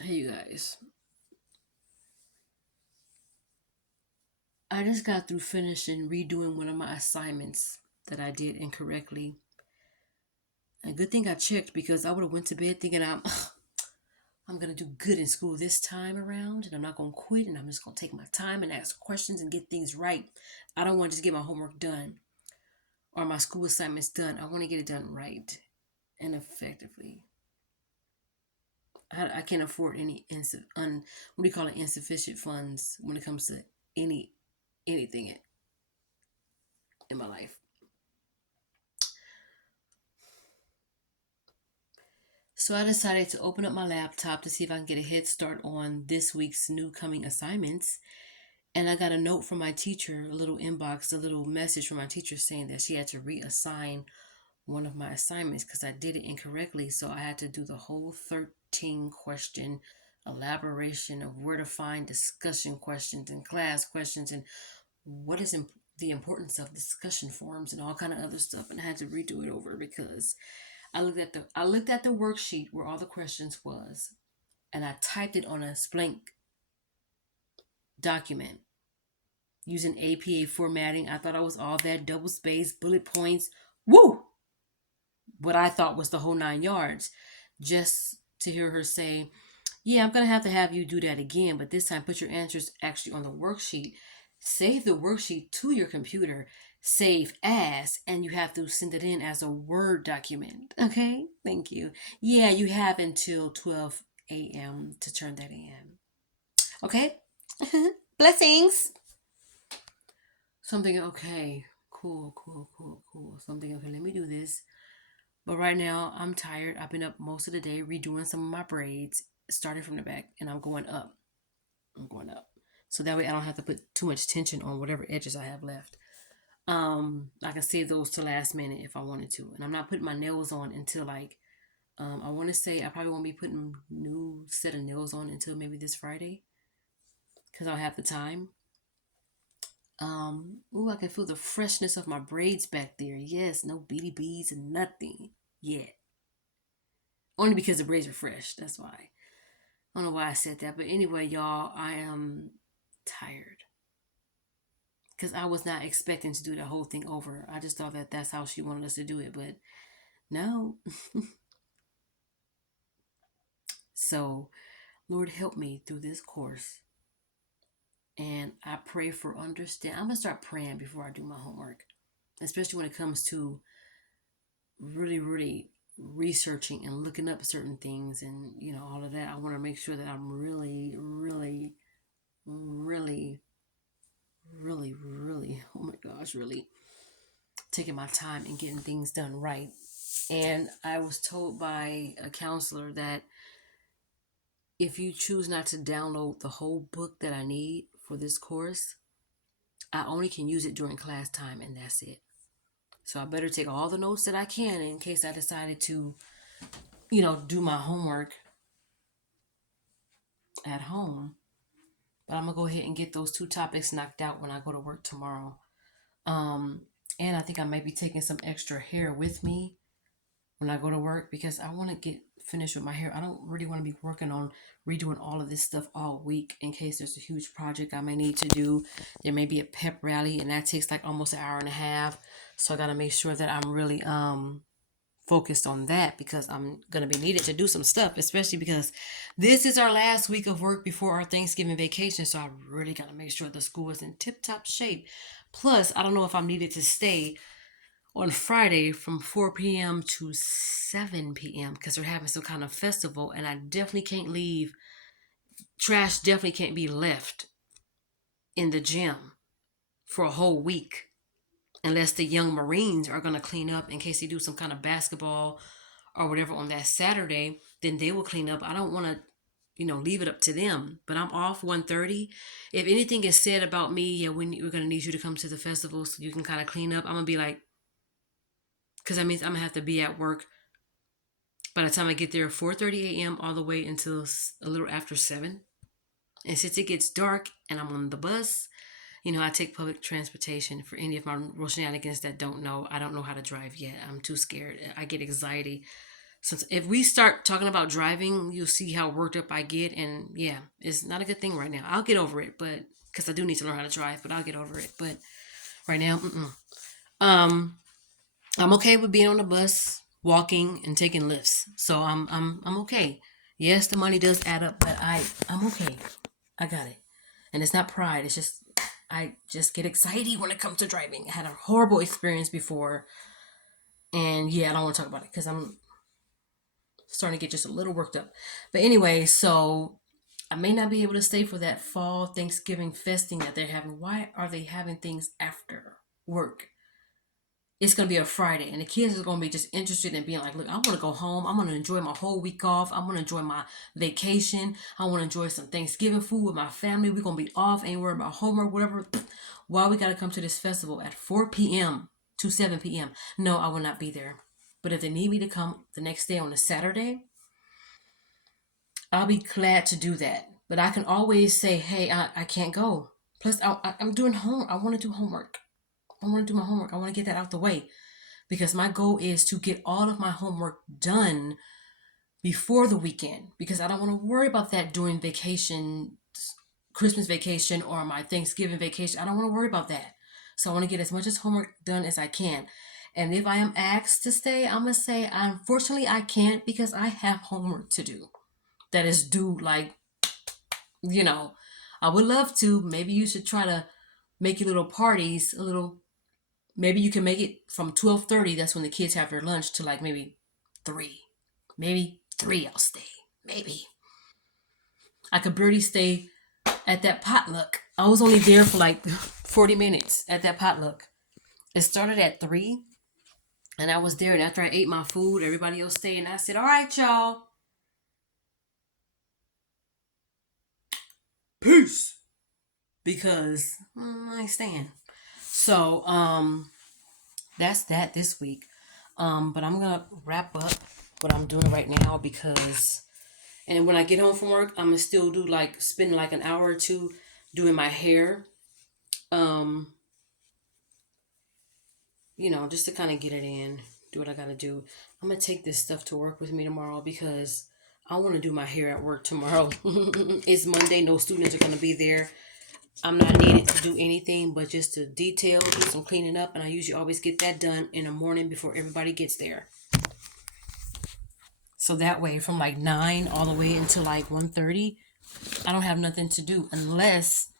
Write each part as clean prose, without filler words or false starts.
Hey, you guys. I just got through finishing redoing one of my assignments that I did incorrectly. And good thing I checked because I would have went to bed thinking I'm gonna do good in school this time around, and I'm not gonna quit, and I'm just gonna take my time and ask questions and get things right. I don't want to just get my homework done or my school assignments done. I want to get it done right and effectively. I can't afford any what do you call it, insufficient funds when it comes to any anything in my life. So I decided to open up my laptop to see if I can get a head start on this week's new coming assignments. And I got a note from my teacher, a little inbox, a little message from my teacher saying that she had to reassign one of my assignments because I did it incorrectly. So I had to do the whole 13 question elaboration of where to find discussion questions and class questions and what is the importance of discussion forums and all kind of other stuff. And I had to redo it over because I looked at the worksheet where all the questions was, and I typed it on a blank document using APA formatting. I thought I was all that double space, bullet points, woo! What I thought was the whole 9 yards. Just to hear her say, "Yeah, I'm gonna have you do that again, but this time put your answers actually on the worksheet. Save the worksheet to your computer. Save as, and you have to send it in as a Word document. Okay, thank you. Yeah, you have until 12 a.m. to turn that in. Okay, blessings. Something okay, cool, cool, cool, cool. Something okay. Let me do this. But right now, I'm tired. I've been up most of the day redoing some of my braids, starting from the back, and I'm going up. I'm going up. So that way I don't have to put too much tension on whatever edges I have left. I can save those to last minute if I wanted to. And I'm not putting my nails on until like I want to say I probably won't be putting new set of nails on until maybe this Friday because I'll have the time. Ooh, I can feel the freshness of my braids back there. Yes, no beady beads and nothing yet. Only because the braids are fresh. That's why. I don't know why I said that, but anyway, y'all, I am tired because I was not expecting to do the whole thing over. I just thought that that's how she wanted us to do it, but no. So, Lord, help me through this course. And I pray for understand. I'm gonna start praying before I do my homework, especially when it comes to really, really researching and looking up certain things and all of that. I want to make sure that I'm really, really, really, really, really, oh my gosh, really taking my time and getting things done right. And I was told by a counselor that if you choose not to download the whole book that I need for this course, I only can use it during class time and that's it. So I better take all the notes that I can in case I decided to, do my homework at home. But I'm gonna go ahead and get those two topics knocked out when I go to work tomorrow. Um, and I think I might be taking some extra hair with me when I go to work because I want to get finished with my hair. I don't really want to be working on redoing all of this stuff all week in case there's a huge project I may need to do. There may be a pep rally and that takes like almost an hour and a half. So I got to make sure that I'm really focused on that because I'm going to be needed to do some stuff, especially because this is our last week of work before our Thanksgiving vacation. So I really got to make sure the school is in tip top shape. Plus, I don't know if I'm needed to stay on Friday from 4 p.m. to 7 p.m. because they're having some kind of festival, and I definitely can't leave. Trash definitely can't be left in the gym for a whole week unless the young Marines are going to clean up in case they do some kind of basketball or whatever on that Saturday. Then they will clean up. I don't want to leave it up to them. But I'm off 1:30. If anything is said about me, yeah, we're gonna need you to come to the festival so you can kind of clean up. I'm gonna be like, because that means I'm gonna have to be at work by the time I get there, 4:30 a.m. all the way until a little after 7. And since it gets dark and I'm on the bus, I take public transportation. For any of my Roshananigans that don't know, I don't know how to drive yet. I'm too scared. I get anxiety Since if we start talking about driving, you'll see how worked up I get, and yeah, it's not a good thing right now. I'll get over it, but because I do need to learn how to drive, but I'll get over it. But right now, um, I'm okay with being on the bus, walking, and taking lifts. So I'm okay. Yes, the money does add up, but I'm okay. I got it, and it's not pride. It's just I just get excited when it comes to driving. I had a horrible experience before, and yeah, I don't want to talk about it because I'm starting to get just a little worked up. But anyway, so I may not be able to stay for that fall Thanksgiving festing that they're having. Why are they having things after work? It's gonna be a Friday, and the kids are gonna be just interested in being like, "Look, I want to go home. I'm gonna enjoy my whole week off. I'm gonna enjoy my vacation. I want to enjoy some Thanksgiving food with my family. We're gonna be off, ain't worried about homework, whatever. Why we gotta come to this festival at 4 p.m. to 7 p.m.? No, I will not be there. But if they need me to come the next day on a Saturday, I'll be glad to do that. But I can always say, hey, I can't go. Plus, I'm doing home. I want to do homework. I want to do my homework. I want to get that out the way because my goal is to get all of my homework done before the weekend because I don't want to worry about that during vacation, Christmas vacation, or my Thanksgiving vacation. I don't want to worry about that. So I want to get as much as homework done as I can. And if I am asked to stay, I'm going to say, unfortunately, I can't because I have homework to do that is due like, you know, I would love to. Maybe you should try to make your little parties a little. Maybe you can make it from 12:30. That's when the kids have their lunch to like maybe 3. Maybe 3 I'll stay. Maybe. I could barely stay at that potluck. I was only there for like 40 minutes at that potluck. It started at 3 and I was there, and after I ate my food, everybody else stayed, and I said, "All right, y'all. Peace." Because I ain't staying. So, that's that this week. But I'm gonna wrap up what I'm doing right now because, and when I get home from work, I'm gonna still do like spend like an hour or two doing my hair. Um, just to kind of get it in, do what I gotta do. I'm gonna take this stuff to work with me tomorrow because I want to do my hair at work tomorrow. It's Monday, no students are gonna be there. I'm not needed to do anything but just to detail, do some cleaning up, and I usually always get that done in the morning before everybody gets there. So that way, from like 9 all the way until like 1:30, I don't have nothing to do unless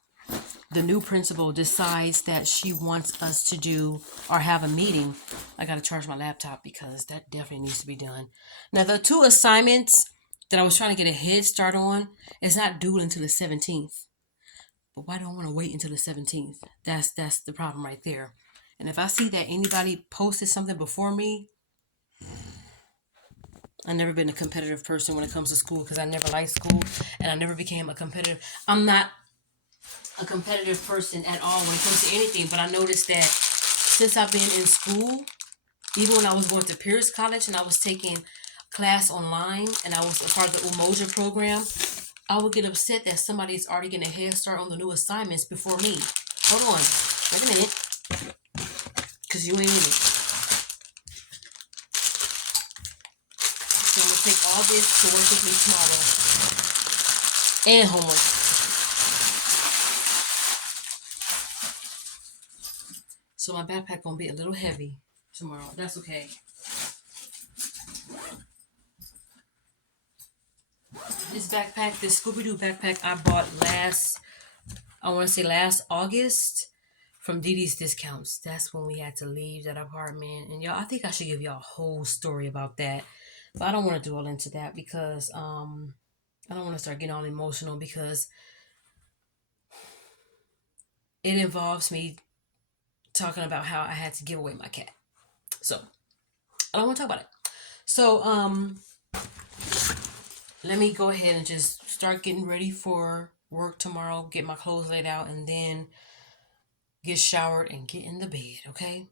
the new principal decides that she wants us to do or have a meeting. I got to charge my laptop because that definitely needs to be done. Now, the 2 assignments that I was trying to get a head start on is not due until the 17th. But why do I want to wait until the 17th? That's the problem right there. And if I see that anybody posted something before me, I've never been a competitive person when it comes to school because I never liked school and I never became a competitive. I'm not a competitive person at all when it comes to anything, but I noticed that since I've been in school, even when I was going to Pierce College and I was taking class online and I was a part of the Umoja program, I would get upset that somebody's already getting a head start on the new assignments before me. Hold on. Wait a minute. Because you ain't in it. So I'm going to take all this to work with me tomorrow. And homework. So my backpack going to be a little heavy tomorrow. That's okay. This backpack, this Scooby-Doo backpack I bought last August from Dee Dee's Discounts. That's when we had to leave that apartment. And y'all, I think I should give y'all a whole story about that. But I don't want to dwell into that because I don't want to start getting all emotional because it involves me talking about how I had to give away my cat. So I don't want to talk about it. So let me go ahead and just start getting ready for work tomorrow, get my clothes laid out, and then get showered and get in the bed, okay?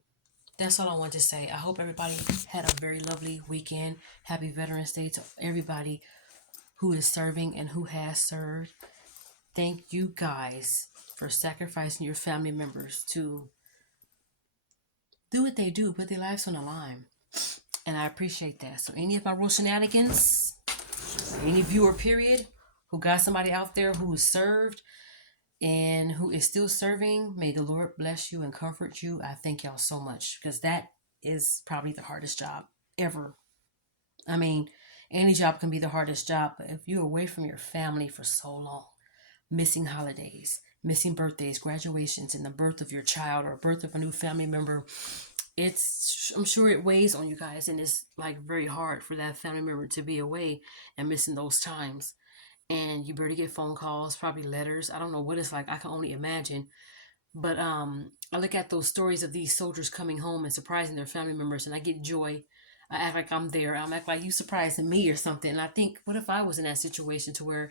That's all I want to say. I hope everybody had a very lovely weekend. Happy Veterans Day to everybody who is serving and who has served. Thank you guys for sacrificing your family members to do what they do, put their lives on the line. And I appreciate that. So any of my real shenanigans, any viewer period who got somebody out there who is served and who is still serving, may the Lord bless you and comfort you. I thank y'all so much because that is probably the hardest job ever. I mean, any job can be the hardest job, but if you're away from your family for so long, missing holidays, missing birthdays, graduations, and the birth of your child or birth of a new family member, I'm sure it weighs on you guys, and it's like very hard for that family member to be away and missing those times. And you barely get phone calls, probably letters. I don't know what it's like. I can only imagine. But I look at those stories of these soldiers coming home and surprising their family members, and I get joy. I act like I'm there. I'm act like you surprising me or something. And I think, what if I was in that situation to where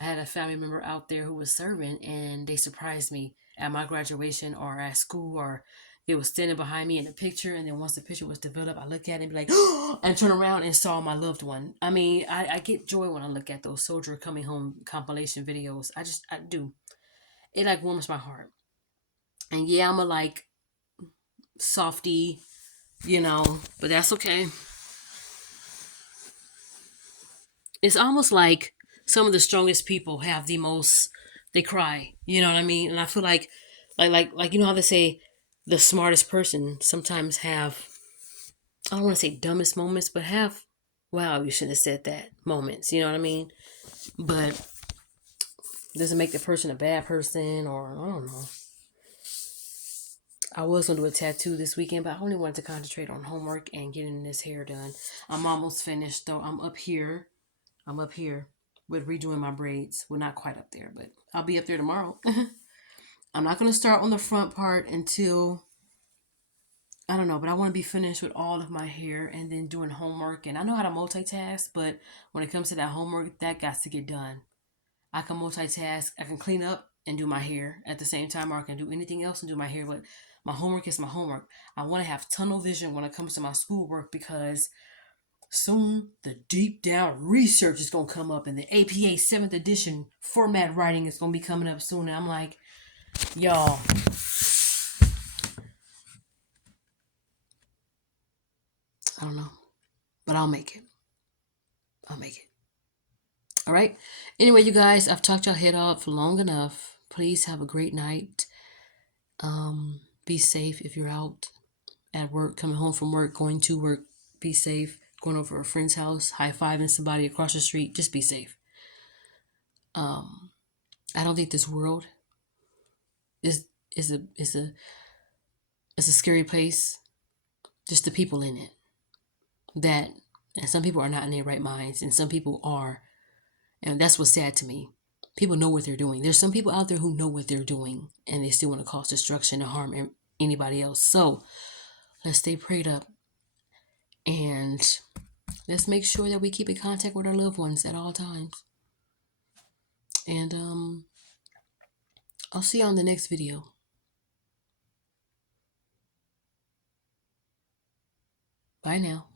I had a family member out there who was serving and they surprised me at my graduation or at school, or they was standing behind me in a picture, and then once the picture was developed, I look at it and be like, and turn around and saw my loved one. I mean, I get joy when I look at those soldier coming home compilation videos. I do. It like warms my heart. And yeah, I'm a like softy, but that's okay. It's almost like some of the strongest people have the most, they cry, you know what I mean? And I feel like how they say the smartest person sometimes have, I don't want to say dumbest moments, but have, wow, you shouldn't have said that moments, you know what I mean? But doesn't make the person a bad person, or I don't know. I was gonna do a tattoo this weekend, but I only wanted to concentrate on homework and getting this hair done. I'm almost finished though. I'm up here with redoing my braids. Well, not quite up there, but I'll be up there tomorrow. I'm not gonna start on the front part until, I don't know, but I want to be finished with all of my hair and then doing homework. And I know how to multitask, but when it comes to that homework, that got to get done. I can multitask. I can clean up and do my hair at the same time, or I can do anything else and do my hair. But my homework is my homework. I want to have tunnel vision when it comes to my schoolwork, because soon the deep down research is going to come up, and the APA 7th edition format writing is going to be coming up soon. And I'm like, y'all, I don't know, but I'll make it. I'll make it. All right. Anyway, you guys, I've talked your head off long enough. Please have a great night. Be safe if you're out at work, coming home from work, going to work. Be safe. Going over a friend's house, high fiving somebody across the street. Just be safe. I don't think this world is is a is a is a scary place. Just the people in it. That, and some people are not in their right minds, and some people are, and that's what's sad to me. People know what they're doing. There's some people out there who know what they're doing, and they still want to cause destruction and harm anybody else. So let's stay prayed up, and let's make sure that we keep in contact with our loved ones at all times. And I'll see you on the next video. Bye now.